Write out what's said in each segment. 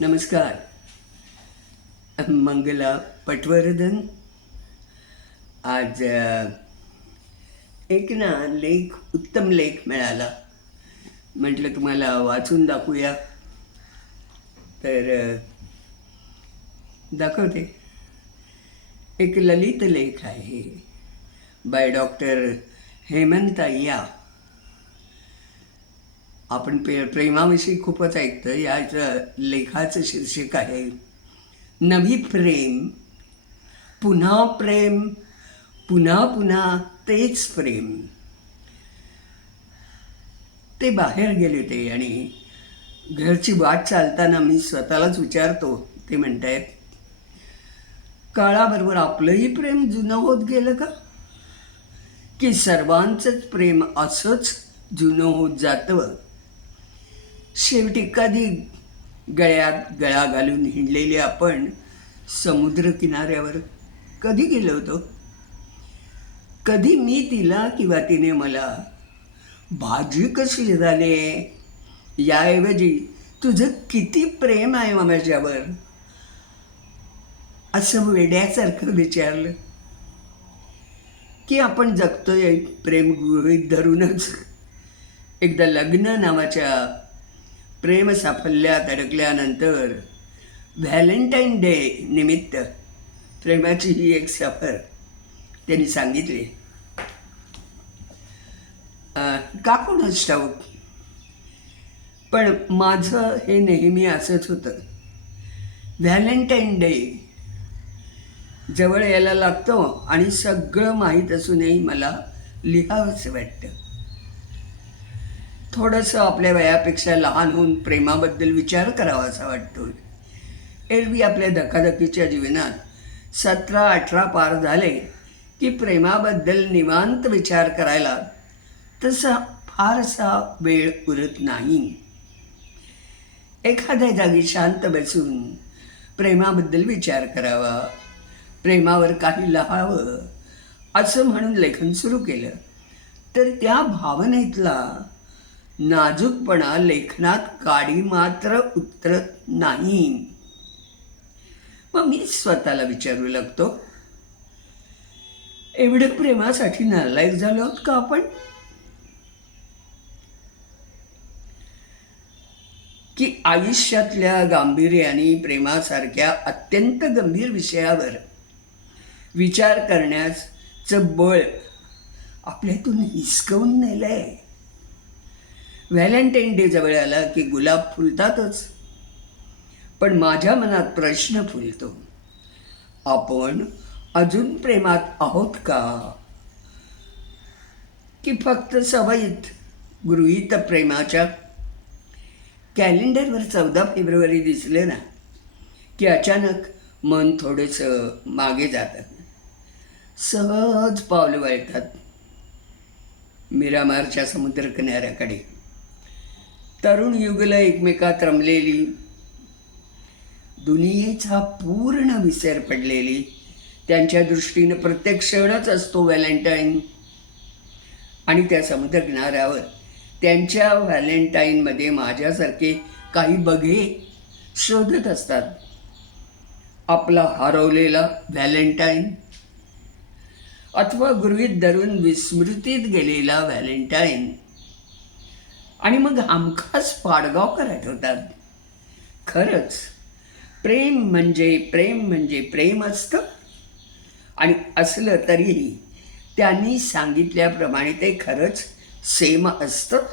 नमस्कार. मंगला पटवर्धन. आज एक ना उत्तम लेख मिळाला. म्हटलं तुम्हाला वाचून दाखवूया. तर दाखवते. एक ललित लेख आहे बाय डॉक्टर हेमंत अय्या. आपण प्रेमाविषयी खूपच ऐकतं. याचं लेखाचं शीर्षक आहे नवी प्रेम, पुन्हा प्रेम, पुन्हा पुन्हा तेच प्रेम. ते बाहेर गेले ते आणि घरची वाट चालताना मी स्वतःलाच विचारतो. ते म्हणतायत, काळाबरोबर आपलंही प्रेम जुनं होत गेलं का, की सर्वांचंच प्रेम असंच जुनं होत जातं. शेवटी कधी गळ्यात गळा घालून हिंडलेले आपण समुद्र किनाऱ्यावर कधी गेलो होतो. कधी मी तिला किंवा तिने मला भाजी कशी झाले याऐवजी तुझं किती प्रेम आहे माझ्यावर असं वेड्यासारखं विचारलं. की आपण जगतोय प्रेम गृहीत धरूनच. एकदा लग्न नावाच्या प्रेम साफल्यात अडकल्यानंतर व्हॅलेंटाईन डे निमित्त प्रेमाची ही एक सफर त्यांनी सांगितली. का कोणास ठाऊक, पण माझं हे नेहमी असंच होतं. व्हॅलेंटाईन डे जवळ यायला लागतो आणि सगळं माहीत असूनही मला लिहावंसं वाटतं. थोडंसं आपल्या वयापेक्षा लहान होऊन प्रेमाबद्दल विचार करावासा वाटतो. एरवी आपल्या धकाधकीच्या जीवनात 17-18 पार झाले की प्रेमाबद्दल निवांत विचार करायला तसा फारसा वेळ उरत नाही. एखाद्या जागी शांत बसून प्रेमाबद्दल विचार करावा, प्रेमावर काही लिहावं असं म्हणून लेखन सुरू केलं तर त्या भावनेतला नाजूकपणा लेखनात काडी मात्र उतरत नाही. मग मी स्वतःला विचारू लागतो, एवढं प्रेमासाठी नालायक झालो आहोत का आपण, की आयुष्यातल्या गांभीर्याने प्रेमासारख्या अत्यंत गंभीर विषयावर विचार करण्याचं बळ आपल्यातून हिसकवून नेलंय. व्हॅलेंटाईन डे जवळ आला की गुलाब फुलतातच, पण माझ्या मनात प्रश्न फुलतो, आपण अजून प्रेमात आहोत का, की फक्त सवयीत गृहीत प्रेमाच्या. कॅलेंडरवर 14 फेब्रुवारी दिसले ना की अचानक मन थोडंसं मागे जातं. सहज पावलं वळतात मिरामारच्या समुद्रकिनाऱ्याकडे. तरुण युगलं एकमेकात रमलेली, दुनियेचा पूर्ण विसर पडलेली, त्यांच्या दृष्टीनं प्रत्येक क्षणच असतो व्हॅलेंटाईन. आणि त्या समुद्रकिनाऱ्यावर त्यांच्या व्हॅलेंटाईनमध्ये माझ्यासारखे काही बघे शोधत असतात आपला हरवलेला व्हॅलेंटाईन, अथवा गृहीत धरून विस्मृतीत गेलेला व्हॅलेंटाईन. आणि मग हमखास पाडगाव करत होतात. खरंच प्रेम म्हणजे प्रेम असतं. आणि असलं तरीही त्यांनी सांगितल्याप्रमाणे ते खरंच सेम असतं.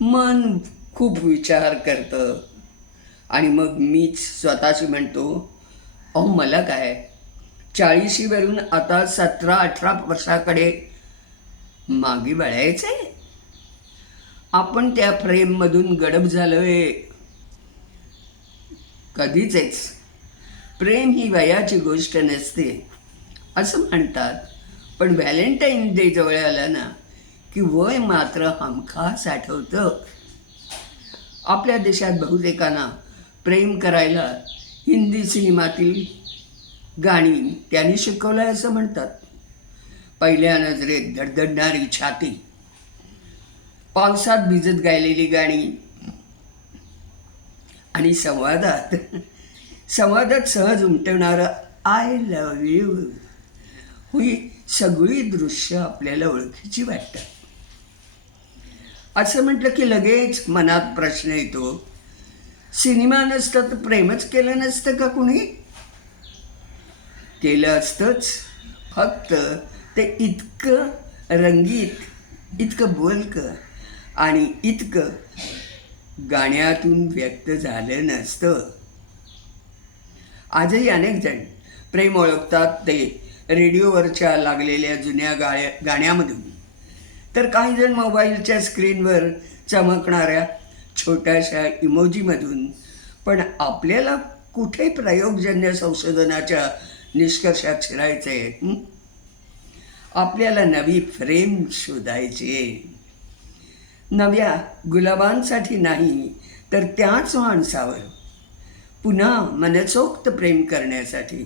मन खूप विचार करतं आणि मग मीच स्वतःशी म्हणतो, अहो मला काय, 40वरून आता 17-18 वर्षाकडे मागे वळायचंय. आपण त्या प्रेममधून गडप झालोय कधीच. प्रेम ही वयाची गोष्ट नसते असं म्हणतात, पण व्हॅलेंटाईन डे जवळ आला ना की वय मात्र हमखास आठवतं. आपल्या देशात बहुतेकांना प्रेम करायला हिंदी सिनेमातील गाणी त्यांनी शिकवलं आहे असं म्हणतात. पहिल्या नजरेत धडधडणारी छाती, पावसात भिजत गायलेली गाणी, आणि संवादात सहज उमटवणारं आय लव्ह यू ही सगळी दृश्य आपल्याला ओळखीची वाटतात. असं म्हटलं की लगेच मनात प्रश्न येतो, सिनेमा नसतं तर प्रेमच केलं नसतं का कुणी? केलं असतंच, फक्त ते इतकं रंगीत, इतकं बोलकं आणि इतकं गाण्यातून व्यक्त झालं नसतं. आजही अनेक जण प्रेम ओळखतात ते रेडिओवरच्या लागलेल्या जुन्या गाण्यामधून, तर काही जण मोबाईलच्या स्क्रीनवर चमकणाऱ्या छोट्याशा इमोजीमधून. पण आपल्याला कुठे प्रयोगजन्य संशोधनाच्या निष्कर्षात शिरायचे? आपल्याला नवी फ्रेम शोधायचे, नव्या गुलाबांसाठी नाही, तर त्याच माणसावर पुन्हा मनसोक्त प्रेम करण्यासाठी,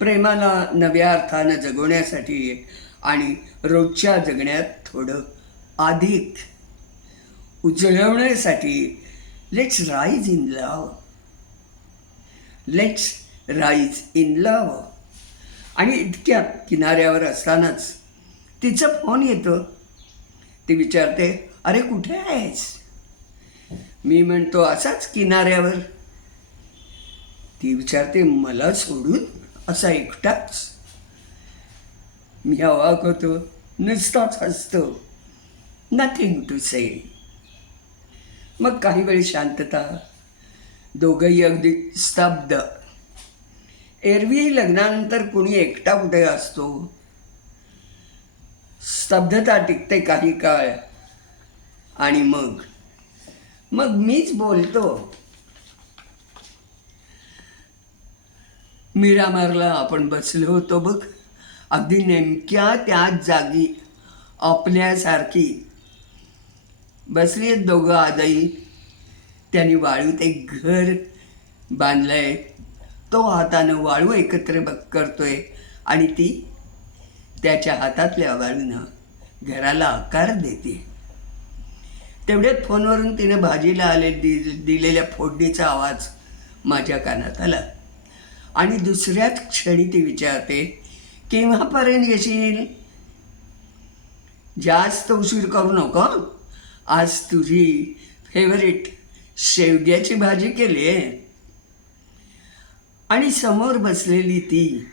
प्रेमाला नव्या अर्थानं जगवण्यासाठी आणि रोजच्या जगण्यात थोडं अधिक उजळवण्यासाठी. Let's rise in love, let's rise in love. आणि इतक्या किनाऱ्यावर असतानाच तिचं फोन येतो. ती विचारते, अरे कुठे आहेस? मी म्हणतो, असाच किनाऱ्यावर. ती विचारते, मला सोडून असा एकटाच? मी अवाक होतो, नुसताच हसतो, नथिंग टू से. मग काही वेळ शांतता, दोघंही अगदी स्तब्ध. एरवी लग्नानंतर कुणी एकटा कुठे असतो? स्तब्धता टिकते काही काळ आणि मग मीच बोलतो. मिरामारला आपण बसलो होतो बघ, अगदी नेमक्या त्याच जागी आपल्यासारखी बसली आहेत दोघं आजही. त्यांनी वाळूत एक घर बांधलंय, तो हातानं वाळू एकत्र करतोय आणि ती त्याच्या हातातल्या वाळूनं घराला आकार देते. तेवढ्यात फोनवरून तिनं भाजीला दिलेल्या फोडणीचा आवाज माझ्या कानात आला आणि दुसऱ्याच क्षणी ती विचारते, केव्हापर्यंत येशील? जास्त उशीर करू नको, आज तुझी फेवरेट शेवग्याची भाजी केली आहे. आणि समोर बसलेली ती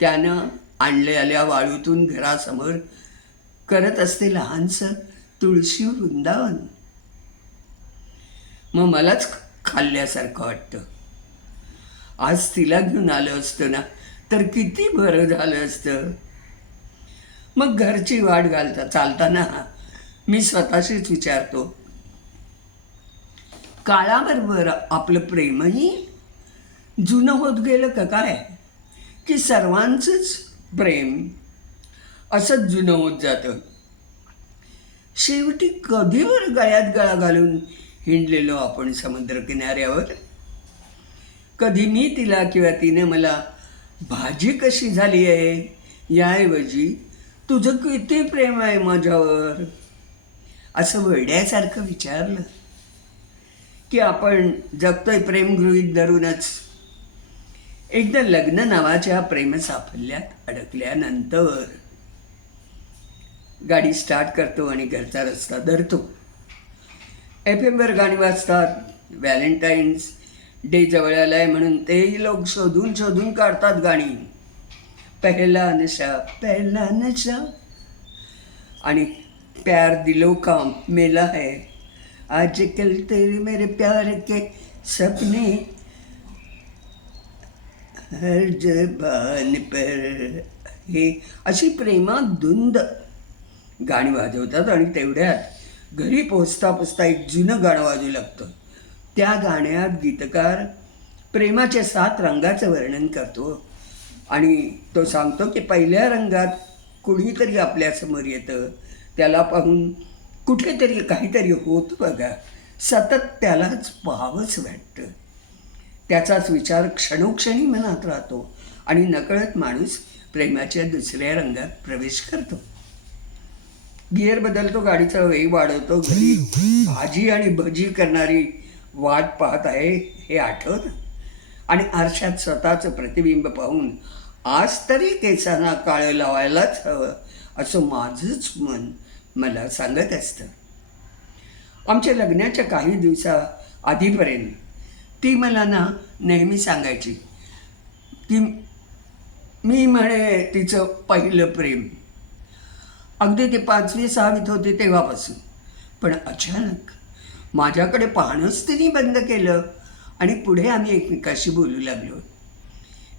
त्यानं आणलेल्या वाळूतून घरासमोर करत असते लहानसं तुळशी वृंदावन. मग मलाच खाल्ल्यासारखं वाटतं. आज तिला घेऊन आलं असतं ना तर किती बरं झालं असतं. मग घरची वाट चालताना मी स्वतःशीच विचारतो, काळाबरोबर आपलं प्रेमही जुनं होत गेलं का काय? की सर्वांचंच प्रेम असंच जुनं होत जातं? शेवटी कधीवर गळ्यात गळा घालून हिंडलेलो आपण समुद्रकिनाऱ्यावर. कधी मी तिला किंवा तिने मला भाजी कशी झाली आहे याऐवजी तुझं किती प्रेम आहे माझ्यावर असं वेड्यासारखं विचारलं की आपण जगतोय प्रेम गृहीत धरूनच. एकदा लग्न नावाच्या प्रेमसाफल्यात अडकल्यानंतर गाडी स्टार्ट करतो आणि घरचा रस्ता धरतो. FM वर गाणी वाजतात. व्हॅलेंटाईन्स डे जवळ आलाय म्हणून तेही लोक शोधून शोधून काढतात गाणी. पहला नशा आणि प्यार दिलो का मेला है, आजकल तेरे मेरे प्यार के सपने हर जबान पर. हे अशी प्रेमात धुंद गाणी वाजवतात आणि तेवढ्यात घरी पोचता एक जुनं गाणं वाजू लागतं. त्या गाण्यात गीतकार प्रेमाच्या 7 रंगाचं वर्णन करतो आणि तो सांगतो की पहिल्या रंगात कुणीतरी आपल्यासमोर येतं, त्याला पाहून कुठेतरी काहीतरी होतं बघा, सतत त्यालाच पाहावंच वाटतं. त्याचाच विचार क्षणोक्षणी मनात राहतो आणि नकळत माणूस प्रेमाच्या दुसऱ्या रंगात प्रवेश करतो. गिअर बदलतो, गाडीचा वेग वाढवतो. घरी भाजी आणि भजी करणारी वाट पाहत आहे हे आठवतं आणि आरशात स्वतःचं प्रतिबिंब पाहून आज तरी केसांना काळं लावायलाच हवं असं माझंच मन मला सांगत असतं. आमच्या लग्नाच्या काही दिवसा आधीपर्यंत ती मला ना नेहमी सांगायची की मी म्हणे तिचं पहिलं प्रेम अगदी ते 5वी-6वीत होते तेव्हापासून. पण अचानक माझ्याकडे पाहणंच तिने बंद केलं आणि पुढे आम्ही एकमेकाशी बोलू लागलो,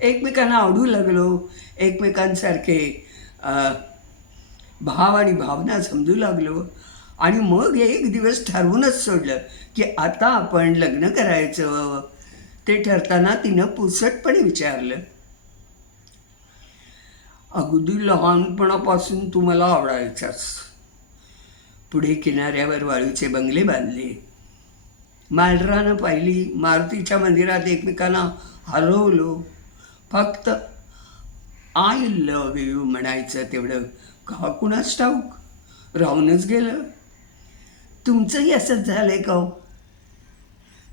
एकमेकांना आवडू लागलो, एकमेकांसारखे भाव आणि भावना समजू लागलो. आणि मग एक दिवस ठरवूनच सोडलं की आता आपण लग्न करायचं. ते ठरताना तिनं पुसटपणे विचारलं, अगदी लहानपणापासून तू मला आवडायचास. पुढे किनाऱ्यावर वाळूचे बंगले बांधले, मालरानं पाहिली, मारुतीच्या मंदिरात एकमेकांना हरवलो. फक्त आय लव्ह यू म्हणायचं तेवढं का कुणास ठाऊक राहूनच गेलं. तुमचंही असंच झालं आहे का हो?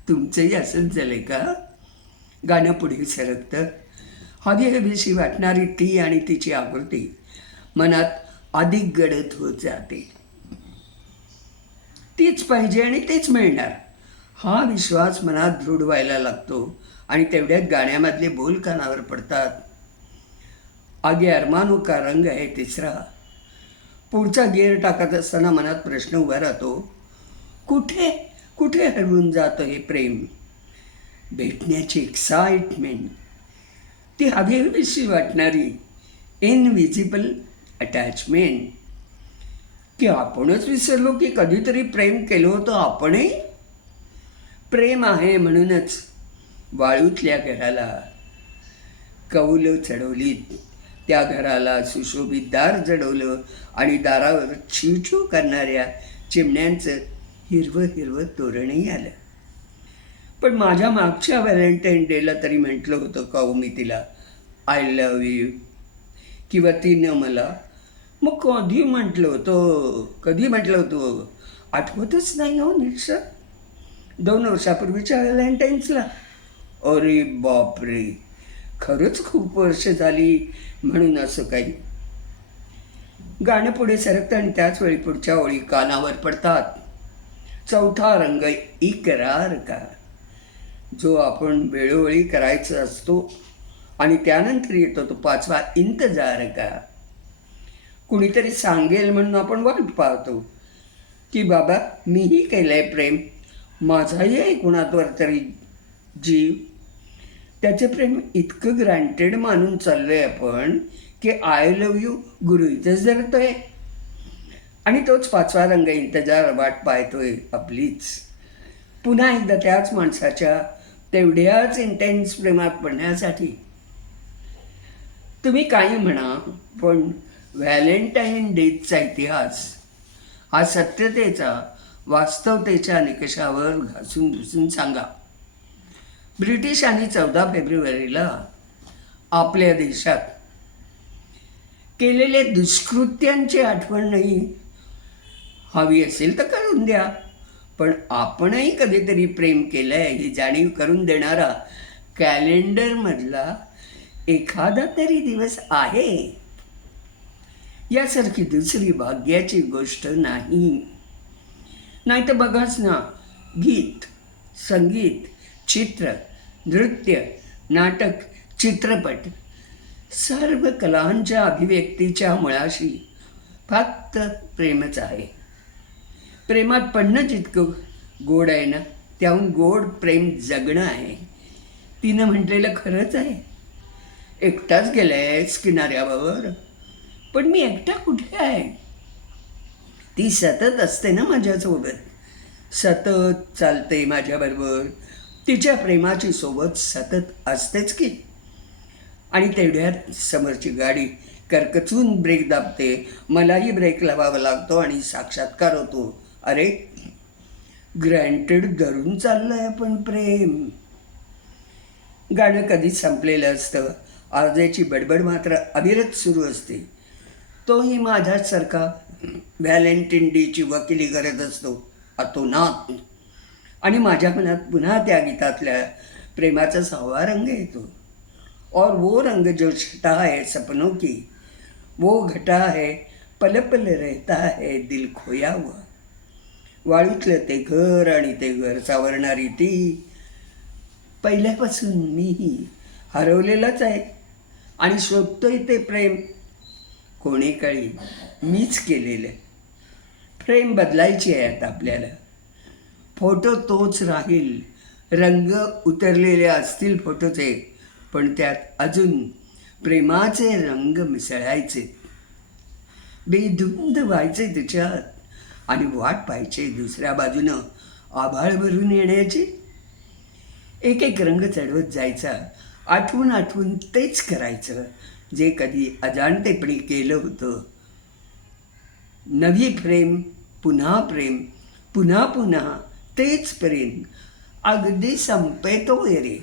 तुमचंही असंच झालं आहे का? गाणं पुढे सरकतं. हवीहवीशी वाटणारी ती आणि तिची आकृती मनात अधिक गडद होत जाते. तीच पाहिजे आणि तेच मिळणार हा विश्वास मनात दृढ व्हायला लागतो आणि तेवढ्यात गाण्यामधले बोल कानावर पडतात. आगे अरमानो का रंग आहे तिसरा. पुढचा गिअर टाकत असताना मनात प्रश्न उभा राहतो, कुठे कुठे हरवून जातं हे प्रेम? भेटण्याची एक्साइटमेंट, ती हवीहवीशी वाटणारी इनविजिबल अटॅचमेंट, की आपणच विसरलो की कधीतरी प्रेम केलं होतं आपणही. प्रेम आहे म्हणूनच वाळूतल्या घराला कौलं चढवलीत, त्या घराला सुशोभित दार जडवलं आणि दारावर छिवछिव करणाऱ्या चिमण्यांचं हिरवं हिरवं तोरणही आलं. पण माझ्या मागच्या व्हॅलेंटाईन डेला तरी म्हटलं होतं का हो मी तिला आय लव्ह यू? किंवा तिनं मला मग कधी म्हटलं होतं, कधी म्हटलं होतं आठवतच नाही हो नीटसं. 2 वर्षापूर्वीच्या व्हॅलेंटाईन्सला. अरे बापरे, खरंच खूप वर्ष झाली म्हणून असं काही. गाणं पुढे सरकतं आणि त्याच वेळी पुढच्या ओळी कानावर पडतात. चौथा रंग इकरार का, जो आपण वेळोवेळी करायचा असतो आणि त्यानंतर येतो तो 5वा इंतजार का. कुणीतरी सांगेल म्हणून आपण वाट पाहतो की बाबा मीही केलं आहे प्रेम, माझाही आहे कुणावर तरी जीव. त्याचे प्रेम इतकं ग्रँटेड मानून चाललो आहे आपण की आय लव्ह यू गृहीतच धरतो आहे. आणि तोच 5वा रंग इंतजार, वाट पाहतोय आपलीच. पुन्हा एकदा त्याच माणसाच्या तेवढ्याच इंटेन्स प्रेमात पडण्यासाठी. तुम्ही काही म्हणा, पण व्हॅलेंटाईन डेचा इतिहास हा सत्यतेचा, वास्तवतेच्या निकषावर घासून धुसून सांगा. ब्रिटिशांनी 14 फेब्रुवारीला आपल्या देशात केलेल्या दुष्कृत्यांची आठवण नाही हवी असेल तर करून द्या, पण आपणही कधीतरी प्रेम केलं आहे ही जाणीव करून देणारा कॅलेंडरमधला एखादा तरी दिवस आहे यासारखी दुसरी भाग्याची गोष्ट नाही. नाही तर बघाच ना, गीत, संगीत, चित्र, नृत्य, नाटक, चित्रपट, सर्व कलांच्या अभिव्यक्तीच्या मुळाशी फक्त प्रेमच आहे. प्रेमात पडणं जितकं गोड आहे ना, त्याहून गोड प्रेम जगणं आहे. तिनं म्हटलेलं खरंच आहे. एकटाच गेलायस किनाऱ्यावर, पण मी एकटा कुठे आहे? ती सतत असते ना माझ्यासोबत, सतत चालते माझ्याबरोबर. तिच्या प्रेमाची सोबत सतत असतेच की. आणि तेवढ्यात समोरची गाडी करकचून ब्रेक दाबते, मलाही ब्रेक लावावा लागतो आणि साक्षात्कार होतो, अरे ग्रँटेड धरून चाललं आहे आपण प्रेम. गाणं कधीच संपलेलं असतं, आवाजाची बडबड मात्र अविरत सुरू असते. तोही माझ्यासारखा व्हॅलेंटाईन डेची वकिली करत असतो अतोनात. आणि माझ्या मनात पुन्हा त्या गीतातल्या प्रेमाचा 6वा रंग येतो. और वो रंग जो छटा है सपनों की, वो घटा है पल पल रहता है दिल खोया हुआ. वाळूतलं ते घर आणि ते घर सावरणारी ती, पहिल्यापासून मीही हरवलेलाच आहे आणि शोधतोय ते प्रेम कोणी काळी मीच केलेलं. फ्रेम बदलायची आहे आता आपल्याला. फोटो तोच राहील, रंग उतरलेले असतील फोटोचे, पण त्यात अजून प्रेमाचे रंग मिसळायचे. बेधुंद व्हायचे तिच्यात आणि वाट पाहायचे दुसऱ्या बाजूनं आभाळ भरून येण्याची. एक एक रंग चढवत जायचा, आठवून आठवून तेच करायचं जे कधी अजाणतेपणी केलं होतं. नवी प्रेम, पुन्हा प्रेम, पुन्हा पुन्हा तेच प्रेम, अगदी संपेतो रे.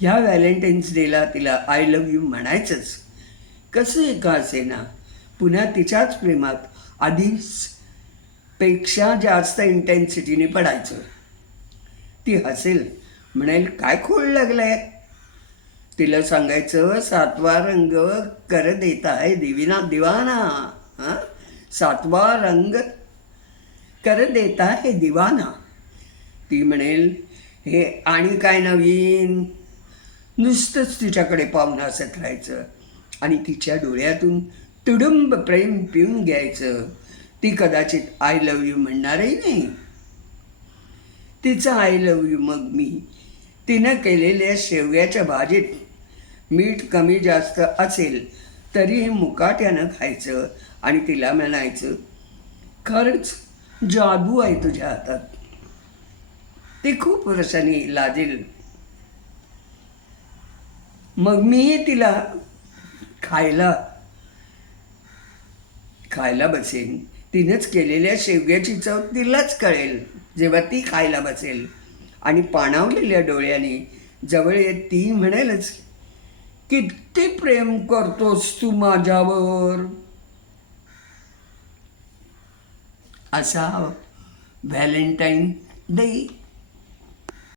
ह्या व्हॅलेंटाईन्स डेला तिला आय लव्ह यू म्हणायचंच. कसं का असेना, पुन्हा तिच्याच प्रेमात आधीच पेक्षा जास्त इंटेन्सिटीने पडायचं. ती हसेल, म्हणेल काय खोळ लागलाय. तिला सांगायचं 7वा रंग कर देता है दिवाना. हां, 7वा रंग कर देता है दिवाना. ती म्हणेल हे आणि काय नवीन. नुसतंच तिच्याकडे पाहून हसत राहायचं आणि तिच्या डोळ्यातून तुडुंब प्रेम पिऊन घ्यायचं. ती कदाचित आय लव्ह यू म्हणणारही नाही. तिचं आय लव्ह यू मग मी तिनं केलेल्या शेवग्याच्या भाजीत मीठ कमी जास्त असेल तरीही मुकाट्यानं खायचं आणि तिला म्हणायचं खरंच जादू आहे तुझ्या हातात. ती खूप रसाने लाजेल. मग मी तिला खायला बसेन. तिनंच केलेल्या शेवग्याची चव तिलाच कळेल जेव्हा ती खायला बसेल. आणि पाणावलेल्या डोळ्याने जवळ येत ती म्हणेलच, किती प्रेम करतोस तू माझ्यावर. असा व्हॅलेंटाईन डे.